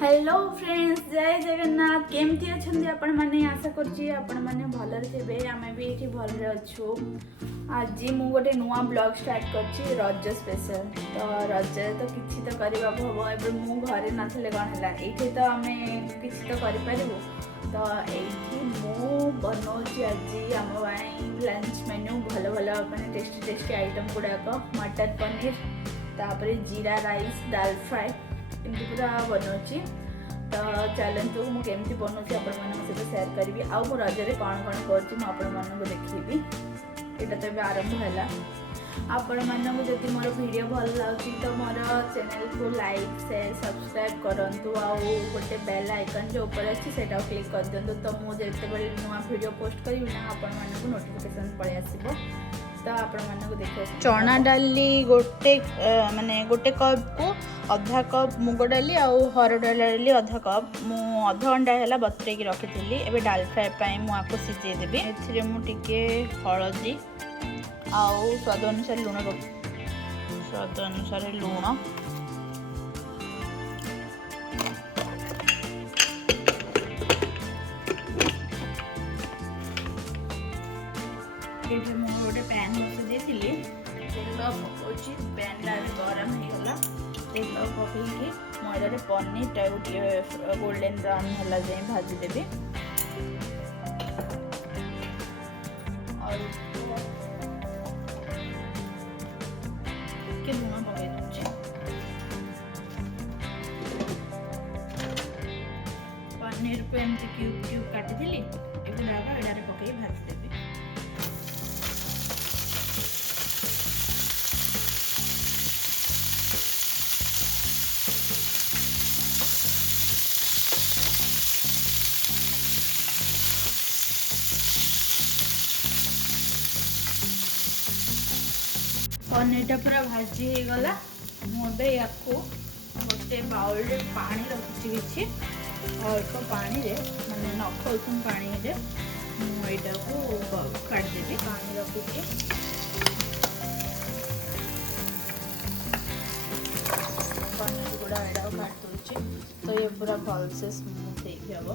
Hello friends, जय जगन्नाथ। केमती अच्छे आपण मैंने आशा करुँचे आपण मैंने भलरे थे। आम भी ये भलरे अच्छु। आज मु गोटे नुआ ब्लॉग स्टार्ट कर रज स्पेशल। तो रज तो किसी तो करने हम एवं मु घरे नथिले कौन है ये तो आम किसी तो करूँ। तो ये मु बनाऊँगी आज आम लंच मेन्यू भल भल मैंने टेस्टी टेस्टी आइटम गुड़ाक मटर पनीर तापर जीरा राइस दाल फ्राए एमती पूरा बनाऊँगी। तो चलतु मुझे बनाऊँगी आपण सहित सेयार करी आउ रजरे कौन कौन कर देखी। यहाँ तो आरंभ है आपण मानक जब मोर वीडियो भल लगे तो मोर चैनल को लाइक शेयर सब्सक्राइब करूँ। आउ गोटे बेल आइकन जो ऊपर अच्छी से क्लिक कर दिंतु। तो मुझे जिते नुआ वीडियो पोस्ट करी ना आपण मानक नोटिफिकेशन पलि आसो। तो आपण मानक देखिए चना डाली गोटे माने गोटे कप को अधा कप मुग डाली आउ हरड़ डाली अधा कप मु अध घंटा है बतरे रखी। एवं डाल फ्राए मुझे सीझेदेवी। ए मुझे हलदी आउ स्वाद अनुसार लुण स्वाद अनुसार लुण ये मुझे गोटे पैन बसई तेल पकाऊँ। पैन गरम होगा तेल पकईकि मुझे पनीर टाइम गोल्डन ब्राउन है जाए भाजीदेवी। और लुण पकई दूसरी पनीर को एमती क्यूब क्यूब काटी एगुड़ाक एडारे पकई भाजीदेवी। पनीरटा पूरा भाजी हो गला। मुझे या गोटे बाउल रे पानी रखी किसी अल्प पानी रे माने नख उषुम पानी रे मुझा को काटदेवी। पानी रखी पनीर गुड़ा एडा काट दूसरी। तो ये पूरा भल से स्मूथ हो।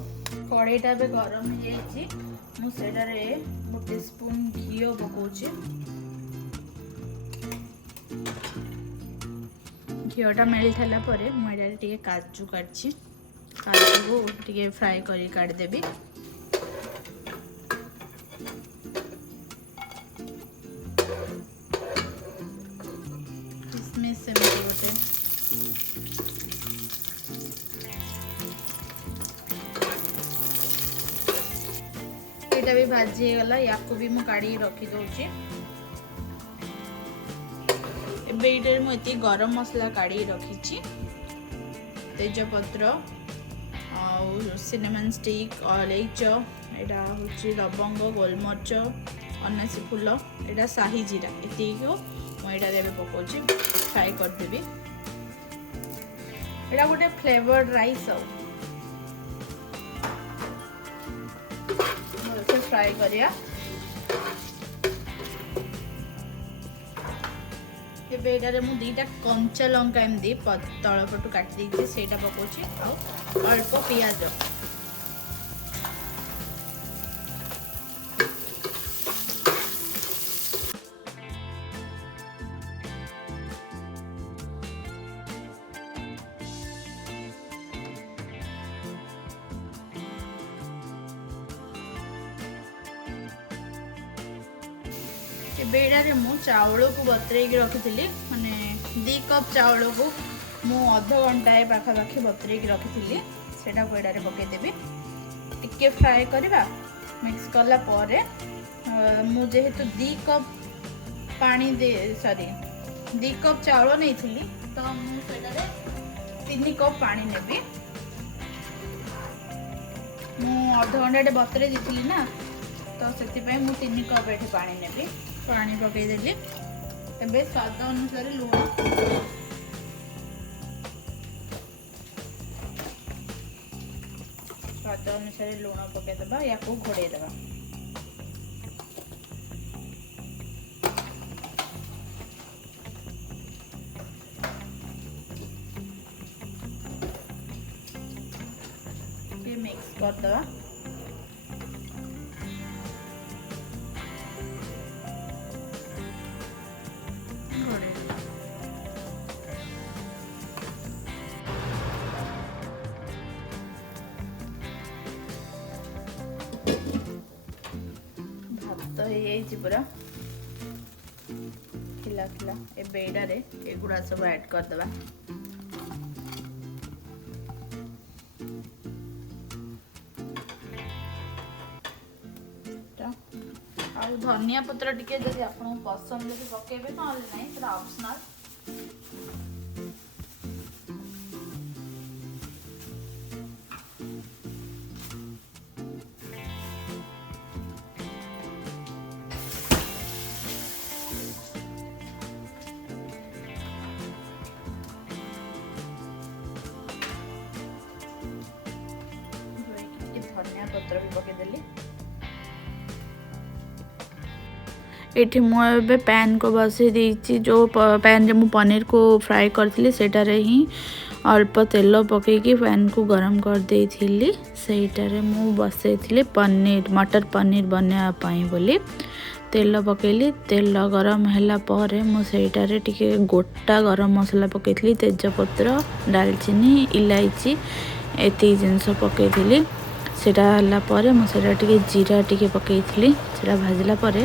कड़ईटा भी गरम हो जाए गोटे स्पून घी पकाऊँ। घीटा मेल्ट है मुझे काजू काटि काजू को फ्राए कर काटदेवी। किसमिस सेमती गोटे यहाँ भी भाजी गला। या भी मुझे काढ़ी रखी दूसरी। मुझे गरम मसला काढ़ी रखी तेजपत्र सिनेमन स्टिक अलैच यहाँ हूँ लवंग गोलमरिच अनासी फूल यहाँ शाही जीरा ये मुझे पकाऊँ फ्राए करदेवी। यहाँ गोटे फ्लेवर्ड राइस भलसे फ्राए करिया। एटारे मु दीटा कंचा लंका एमती तल पटू काटी से पकाऊँ अल्प पियाज बेड़े मु चाउल को बतरे रखी माने 2 कप चाउल को मु अध घंटा पाखापाखि बतरे रखी से पकईदेवी। टिके फ्राए करवा मिक्स कला मु जेहेतु 2 कप पानी दे सॉरी 2 कप चाउल नहीं थी तो मुझे 3 कप पानी नेबी। मु अध घंटा बतरे दी ना तो से 3 कप ये पानी नेबी। पानी पकईदेली। एवं स्वाद अनुसार लुण स्वाद अनुसार लुण पकईदबा या घोड़ेदबा। करदवा। भात हो पूरा खिला खिला एडारे एगुड़ा सब ऐड करदवा। आउ धनिया पत्र टिके जदि आपन पसंद जदि पकेबे न नहीं सेटा ऑप्शनल। धनिया पत्र भी पकेदेली। ये मुझे पैन को बसई देती जो पैन रे मु पनीर को फ्राई करती सेटारे ही अल्प तेल पकईकी पैन को गरम कर देइथिली। सेटारे मु बसई पनीर मटर पनीर बनाया बोली तेल पकईली। तेल गरम हैला परे मु सेटारे टिके गोटा गरम मसला पकईली तेजपत्र दालचीनी इलायची एति जिनस पकईली। सेटा हला परे मु सेटा टिके जीरा टिके पकईली। सेटा भाजला परे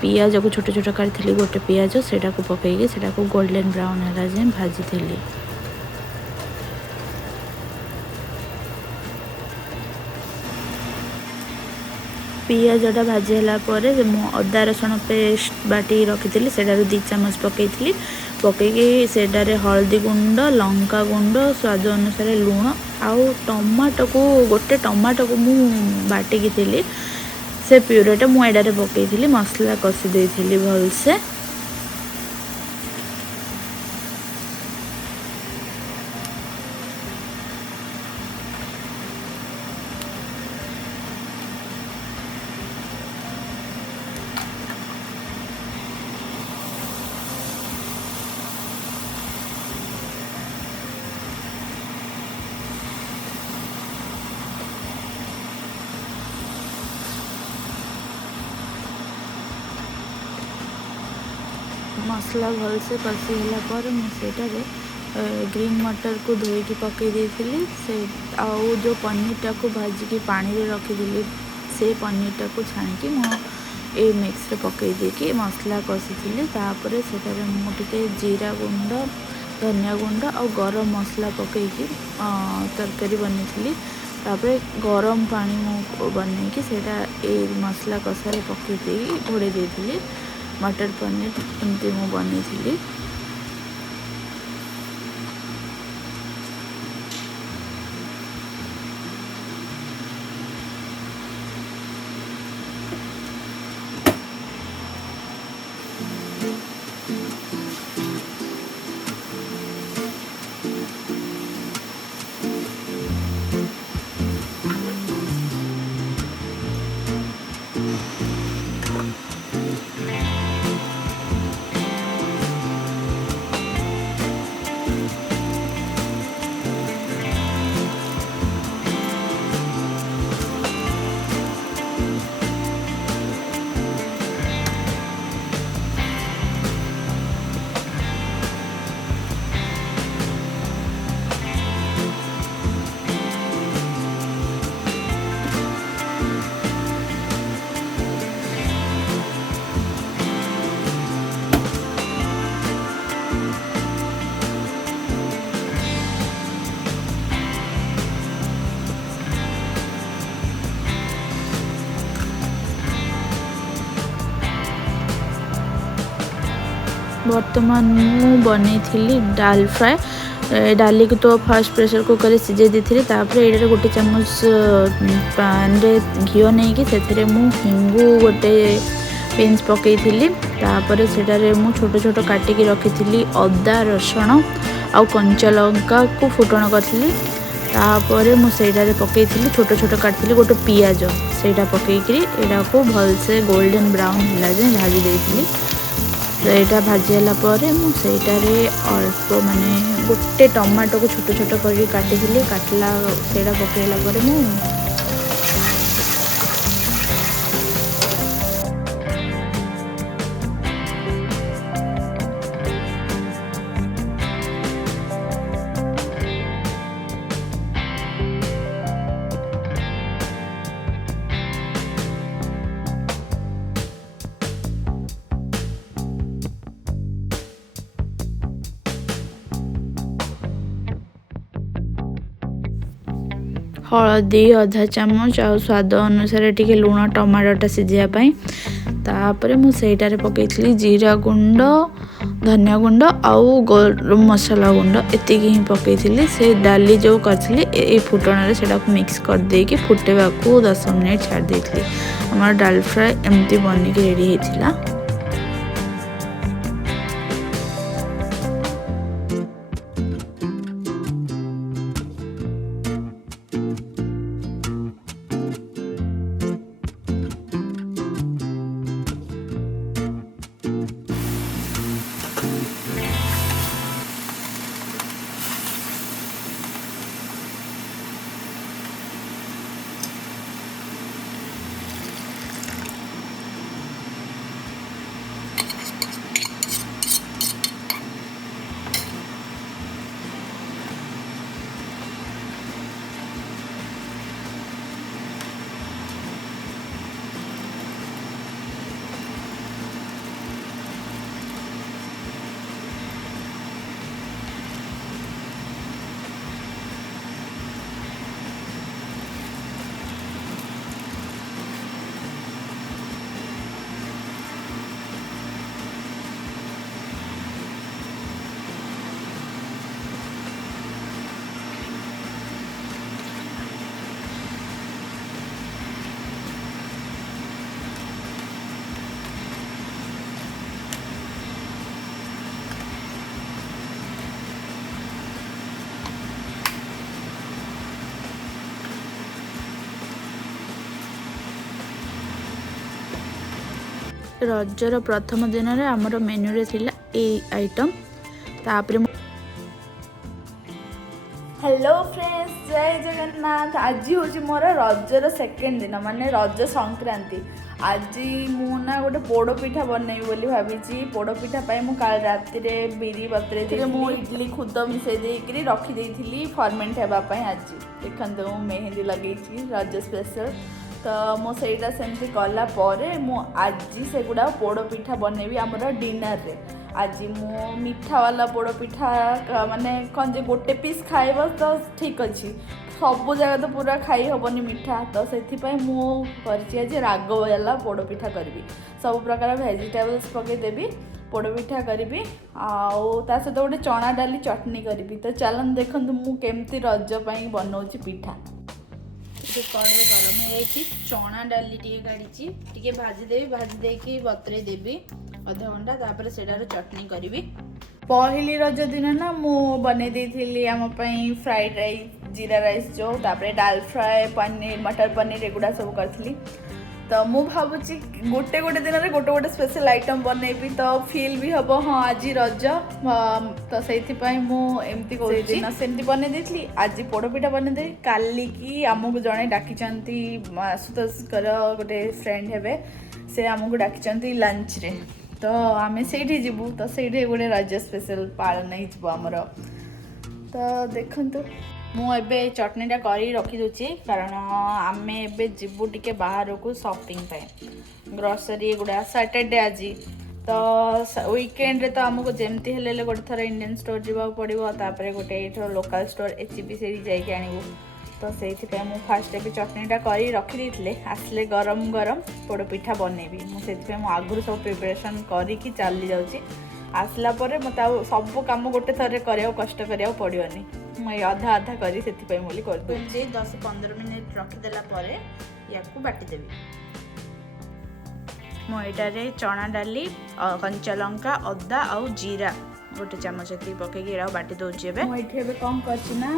पियाज को छोट छोट काटी गोटे पियाज सेटा को पकईकी सेटा को गोल्डन ब्राउन हैला जे भाजी। पियाजटा भाजीला अदा रसुण पेस्ट बाटी रखी से 2 चामच पकईली। पकईकी सेटारे हल्दी गुंड लंका गुंड स्वाद अनुसार लुण आउ टमाटो को गोटे टमाटो को मु बाटिकी थी से प्यूरेटा मुझे पकईली मसला कषी देती भलसे। मसला भल से कषी है मुझे ग्रीन मटर को धोईकी पकई देती से आउ जो पनीरटा को भाजिकी पानी रे रखी से पनीरटा को छाणिकी ए मिक्स रे पकई देकी मसला कषी से मुझे जीरा गुंड धनिया गुंड और गरम मसला पकईकी तरकारी बनी तापर गरम पानी मु बनईकी सेटा ए मसला कषारे पकई दे घोड़े देती मटर पनीर एमती मु बनी थी। बर्तमान मु बनी थी डाल फ्राए डाली को तो फास्ट प्रेशर कुकर सिझे देती ये गोटे चामच पैन रे घी नहीं कि से हिंगू गोटे पिंच पकई थी सेटारे मु छोट छोट काटिकी रखी थी अदा रसुण आउ कंचा लंका को फुटण करी तापर मुझे पकई थी छोट छोट काटी गोटे पियाज सेटा पकईकरी एटा को भलसे गोल्डन ब्राउन है जाए भाजी देती। तो यहाँ भाजीला मुझे अल्प माने गोटे टमाटो को छोट छोट कर काटी काटला से पकईला हलदी आधा चामच आ स्वाद अनुसार टिके लुण टमाटोटा सिझापी तापर मुझे पकई जीरा गुंड धनिया गुंड आउ गरम मसला गुंड एति ही पकई से डाली जो करी फुटण से मिक्स करदे फुटेवा को 10 मिनट छाड़ देती हमारा डाल फ्राए एमती बनिक रेडी होता। रजर प्रथम दिन में आमर मेन्यू रे थिला ए आइटम तापर हेलो फ्रेंड्स जय जगन्नाथ आज हूँ मोर रजर सेकेंड दिन माने रज संक्रांति आज मुना गोटे पोड़ पिठा बनैबी बोली भाभी पोड़ पिठा मु काल राति बिरी बतरे मु इडली खुद मिसई देकरी रखी देइथिली फर्मेंट हेबापई आज देखंतु मेहंदी लगे रज स्पेशल तो मुझा सेमती कला आज से गुड़ा पोड़ पिठा बनैबी आमर डिनर रे आज मु मीठा वाला पोड़ पिठा माने कौन जे गोटे पीस खाइब तो ठीक अच्छी सब जगह तो पूरा खाई हेनी मीठा तो से आज राग वाला पोड़ पिठा करी सब प्रकार वेजिटेबल्स पकईदेवी पोड़ पिठा करी आता सहित गोटे चना डाली चटनी करी तो चलन देखु मुझे रज बनाऊँगी पिठा कड़े गरम है चना डाली काढ़ी भाजीदेवी भाजीदेकी बतरे देवी अधा घंटा तापर सेटार चटनी करी पहली रज दिन ना मु बने देती आम फ्राइड राइस जीरा राइस जो तापर डाल फ्राए पनीर मटर पनीर एगुड़ा सब करी तो मु भावुची गोटे गोटे दिन में गोटे गोटे स्पेशल आइटम बनैबी तो फील भी हम हाँ आज रज तो से एमती सेमती बन देती आज पोड़पिठा बनदे काली की आमको जड़े डाकी आशुतोष गोटे फ्रेंड हे से आमको डाकी लंच रे तो आम से जीवु तो से गोटे रज स्पेशल पालन होमर तो देखु मुझे चटनीटा कर रखी दूची कारण आम एबे जीवु टिके बाहर को शॉपिंग ग्रोसरी गुड़ा सैटरडे आज तो वीकेंड रे तो आमको जमती हेले गोटे थर इंडियन स्टोर जावाक पड़ो तापर गोटे लोकल स्टोर एचपी से जाइए आनबू तो से फास्ट भी चटनीटा कर रखी देते आसले गरम गरम पोड़ पिठा बनैबी मुझे आगुरी सब प्रिपरेशन करके चली जाऊँगी आसला मत सब कम गोटे थर करा कष्ट करा पड़ोनी मुझे अधा अधा करी से कर 10-15 मिनट रखीदेला या बाटीदेवी मुझे चना डाली कंचा लंका अदा आउ जीरा गोटे चमच ये पकईकी बाटी दूसरी मुझे कौन करना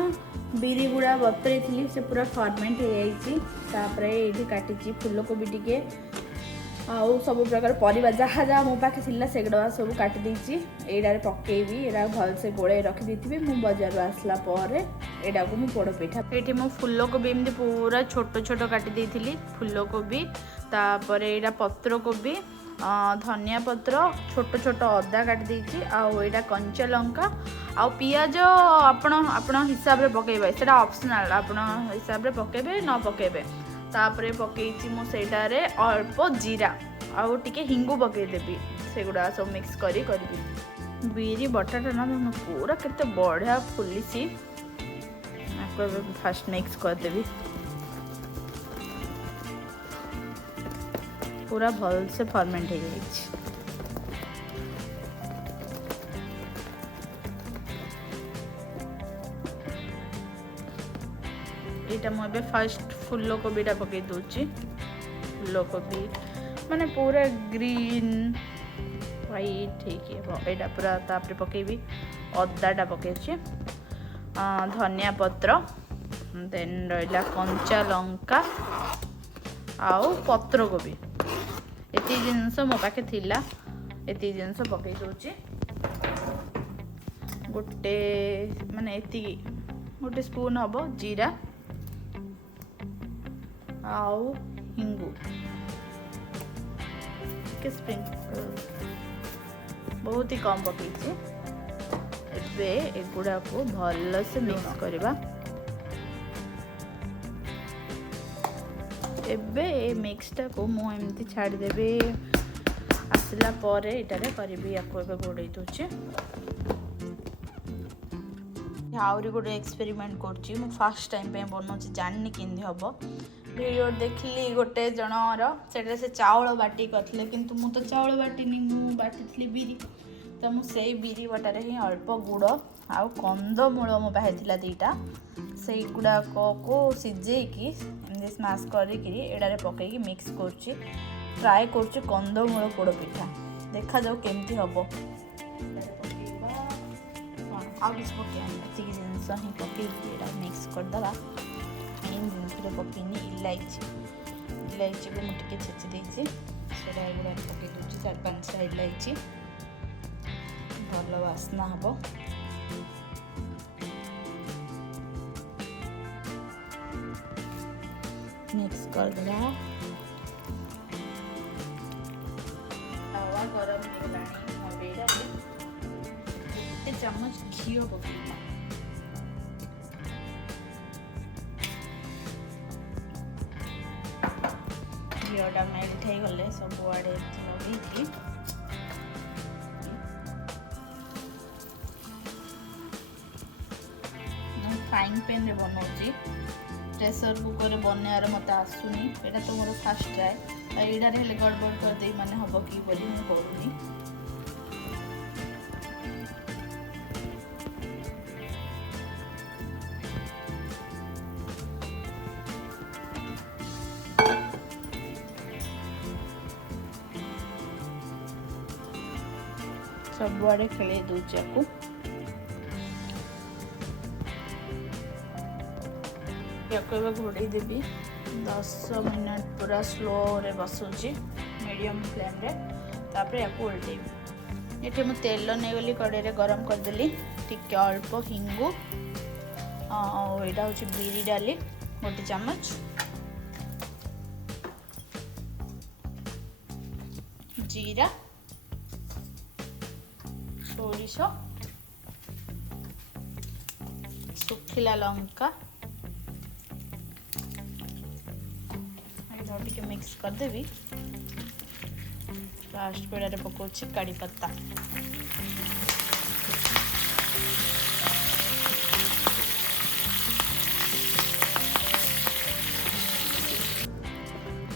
बिरी गुड़ा बतरे थी से पूरा फर्मेंट हो जापर काटी फूलकोबी टिके आउ सब प्रकार परिबा जहाँ जहाँ मो पाखे थिला सेगुड़ा सब काटी देछि एडारे पकेबी एडा भल से गोळे रखी देथिबी मु बाजार आसला परे एडा को मु पोड़ पिठा एठी मु फूलकोबी एमती पूरा छोट छोट काटी देथिली फूलकोबी तापर एडा पत्र कोबी धनिया पत्र छोट छोट अदा काटी देछि आउ एडा कंचा लंका आउ पियाज आपण हिसाब रे पकेबे सेटा ऑप्शनल आपण हिसाब रे पकेबे न पकेबे तापरे पकईची मु सेटारे अल्प जीरा आउ टिके हिंगू पकईदेवी सेगुड़ा सब मिक्स करी बिरी बटाटा ना पूरा केते बढ़िया फुलिसी को फास्ट मिक्स करदेवी पूरा भल से फर्मेंट हो जाए। यहाँ मुझे फास्ट फूलकोबीटा पकई दूची। फूलकोबी माने पूरा ग्रीन व्हाइट है पूरा तापर पकेबी अदाटा पकई धनिया पत्र देन रहा कंचा लंका आउ पत्र कोबी एति जिनस मो पाखे थिला एति जिनस पकई दूची गोटे माने एति गोटे स्पून हबो जीरा आउ हिंगू के स्प्रिंकल बहुत ही कम पकई एबे एगुड़ा को भल से मिक्स करवा। एबे ए मिक्सटा को मु एमती छाड़ी देबे आसला परे इटारे करबी याको एबे घोड़े दोचे। आउरी गोटे एक्सपेरिमेंट करची मु फर्स्ट टाइम पे बनौची जाननी किंदी हबो वीडियो देखली गोटे जनर सेटा से चावल बाटी करथिले किंतु मु तो चावल बाटीनी मु बाटीथली बिरी तो मुझे बिरी बटारे ही अल्प गुड़ आउ कंदमूल मो पाखे थिला दीटा से गुड़ाक को सिझेकी एमती स्माश करें पकईकी मिक्स करुच्ची ट्राए करुच्ची कंदमूल पोड़ पिठा देखा जाऊ केमती हम आउ किसी पकड़ जिनस ही पकईकी मिक्स करदे मेन जिन पकईनी इलायची को मुझे छेची देती गुड़ा पकई दूसरी 4-5टा इलायची भल वासना हम मिक्स करदे तवा गरम हो गोटे चम्मच घी पकई घीटा मेल्ट हो गले सब आड़े लगे फ्राइंग पैन रे बनाऊँगी प्रेसर कुकर बनार मत आसुनी यहाँ तो मोर फास्ट ट्राए यहाँ हेल्ले गड़बड़ करदे माने हम कि बोली मुझे करूनी सब आड़े खेल दूची आपको घोड़े देवी 10 मिनट पूरा स्लो रे बसुची मीडियम फ्लेम रे तापर या उल्टेबी ये मुझे तेल नहीं गली कड़े गरम करदेली टिके अल्प हिंगू यहाँ हूँ बिरी डाली गोटे चम्मच जीरा सोरिष सुखिला लंका टे मिक्स करदेवी लास्ट पेड़ा पकाउछि कड़ी पत्ता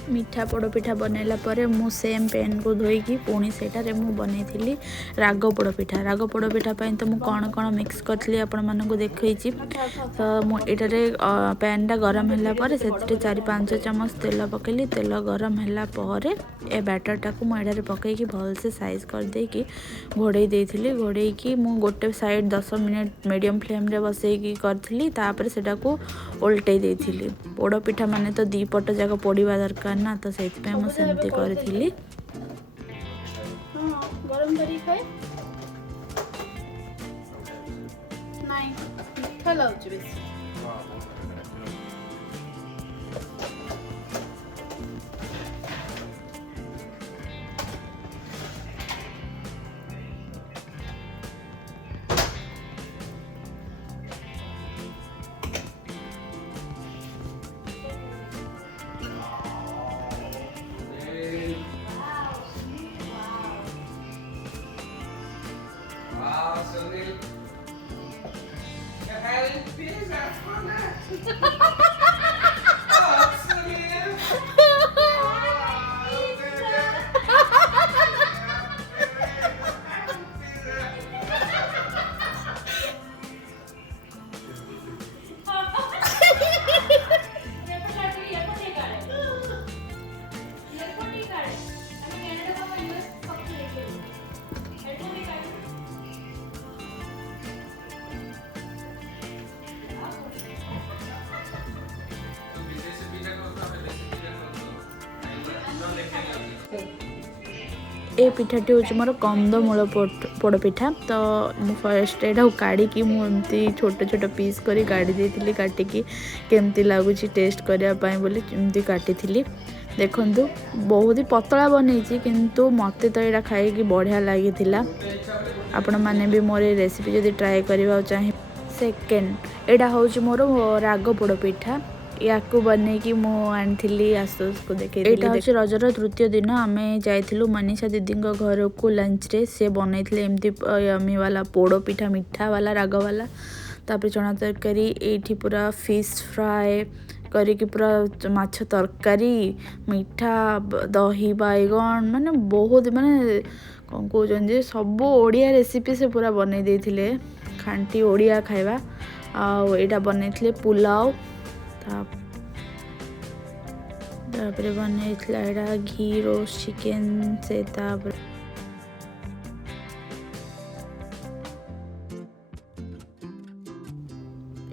मीठा पोड़पिठा बनैला परे मु सेम पैन को धोईकी पुणी सेटारे मु बनैथिली राग पोड़पिठा पई तो मु कौन कौन मिक्स करथली आपण मानको देखैछि तो मु एटारे पैन टा गरम होला परे सेते 4-5 चम्मच तेल पकेली तेल गरम होला परे ए बैटर टा को मु एटारे पकेकी भल से साइज कर देकी घोड़े देथिली घोड़ेकी मु गोटे साइड 10 मिनट मीडियम फ्लेम रे बसैकी करथली तापर सेटा को उल्टे देथिली पोड़पिठा माने तो दी पट जाक पोड़ीबा दरकार ना तो से सेमती करी गरम करी खाए नहीं मीठा लाउछ बेसी Sunil. Help, please, that's for that. ए पिठाटी हूँ मोर कंदमूल पोड़पिठा। तो मु फर्स्ट यहाँ काढ़ी मुझे छोट छोट पीस कर काढ़ी काटिकी केमती लगुच टेस्ट करने बोली एमती काटी देखु बहुत ही पतला बनई किंतु मते तो यहाँ खाई बढ़िया लगी आपण मैंने भी मोर रेसिपी जब ट्राए करवा चाहिए। सेकेंड यहाँ हूँ मोर राग पोड़पिठा या बनई कि मुझे आसुस को देखे यहाँ हूँ रजर तृतीय दिन आम जाइलु मनीषा दीदी घर को लंच रे से बनई एमती यमी वाला पोड़ पिठा मीठा वाला राग वाला तापर चना तरकारी ये पूरा फिश फ्राए करके पूरा माछ तरकारी मीठा दही बैगन माने बहुत माने कौन कहते सब ओडिया रेसिपी से पूरा बनई देथिले खांटी ओडिया खाइबा आटा बनई पुलाव तापर बनई घी रोस्ट चिकेन से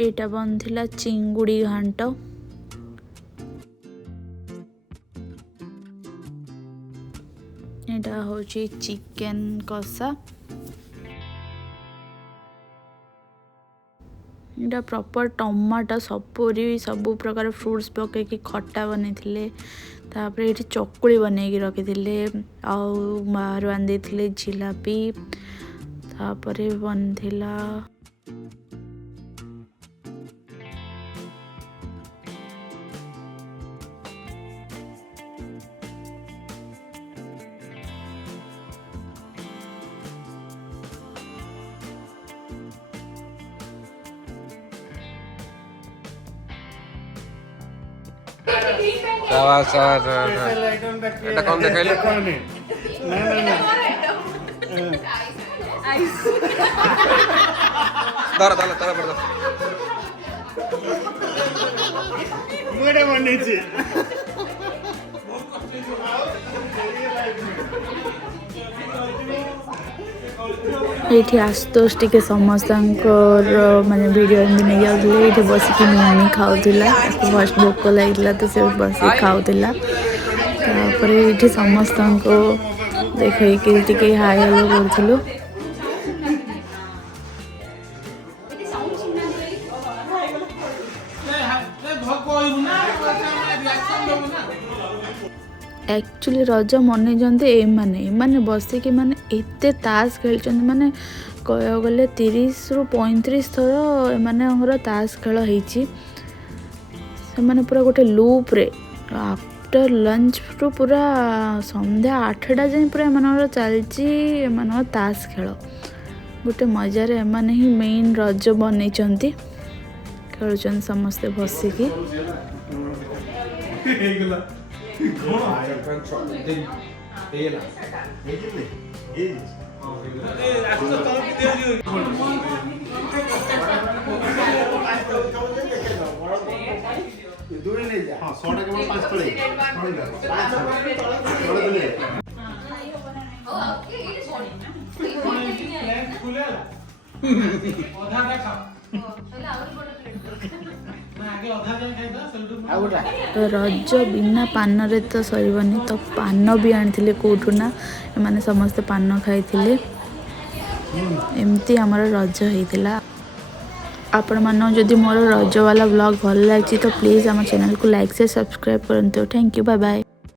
एटा बनथिला चिंगुड़ी घांट एटा होची चिकेन कषा एटा प्रॉपर टमाटो सपुरी सब प्रकार फ्रूट्स पकई खट्टा बनई तापर ये चकुली बनई रखी बाहर बांधी जिलापी तापर बनथिला शाबाश এটা কম দেখাইলে দাঁড়া দাঁড়া দাঁড়া পড়া মুড়ে বনেছে ये आशुतोष टी समस्त माने वीडियो एमती नहीं जाऊे ये बसिक मम्मी खाऊला फर्स्ट भोक लगे तो से बस खाऊला ये समस्त देखी हाय हेलो करूँ एक्चुअली रज मनई एमाने बसिक माने एते ताश खेल माने कह गले 30 रु 35 थर एम ताश खेल होती पूरा गोटे लूप रे आफ्टर लंच रु पूरा संध्या 8टा जाए पूरा एम चलती ताश खेल गोटे मजार एमाने ही मेन रज बनई खेल समस्ते बसिकी रज बिना पान रे तो सरबनी तो पान भी आनी कौटुना एमाने समस्ते पान खाई एमती आमर रज होता। आपण मानो जदि मोर रज वाला ब्लॉग भल लगी तो प्लीज़ आम चैनल को लाइक से सब्सक्राइब करते। Thank you bye bye.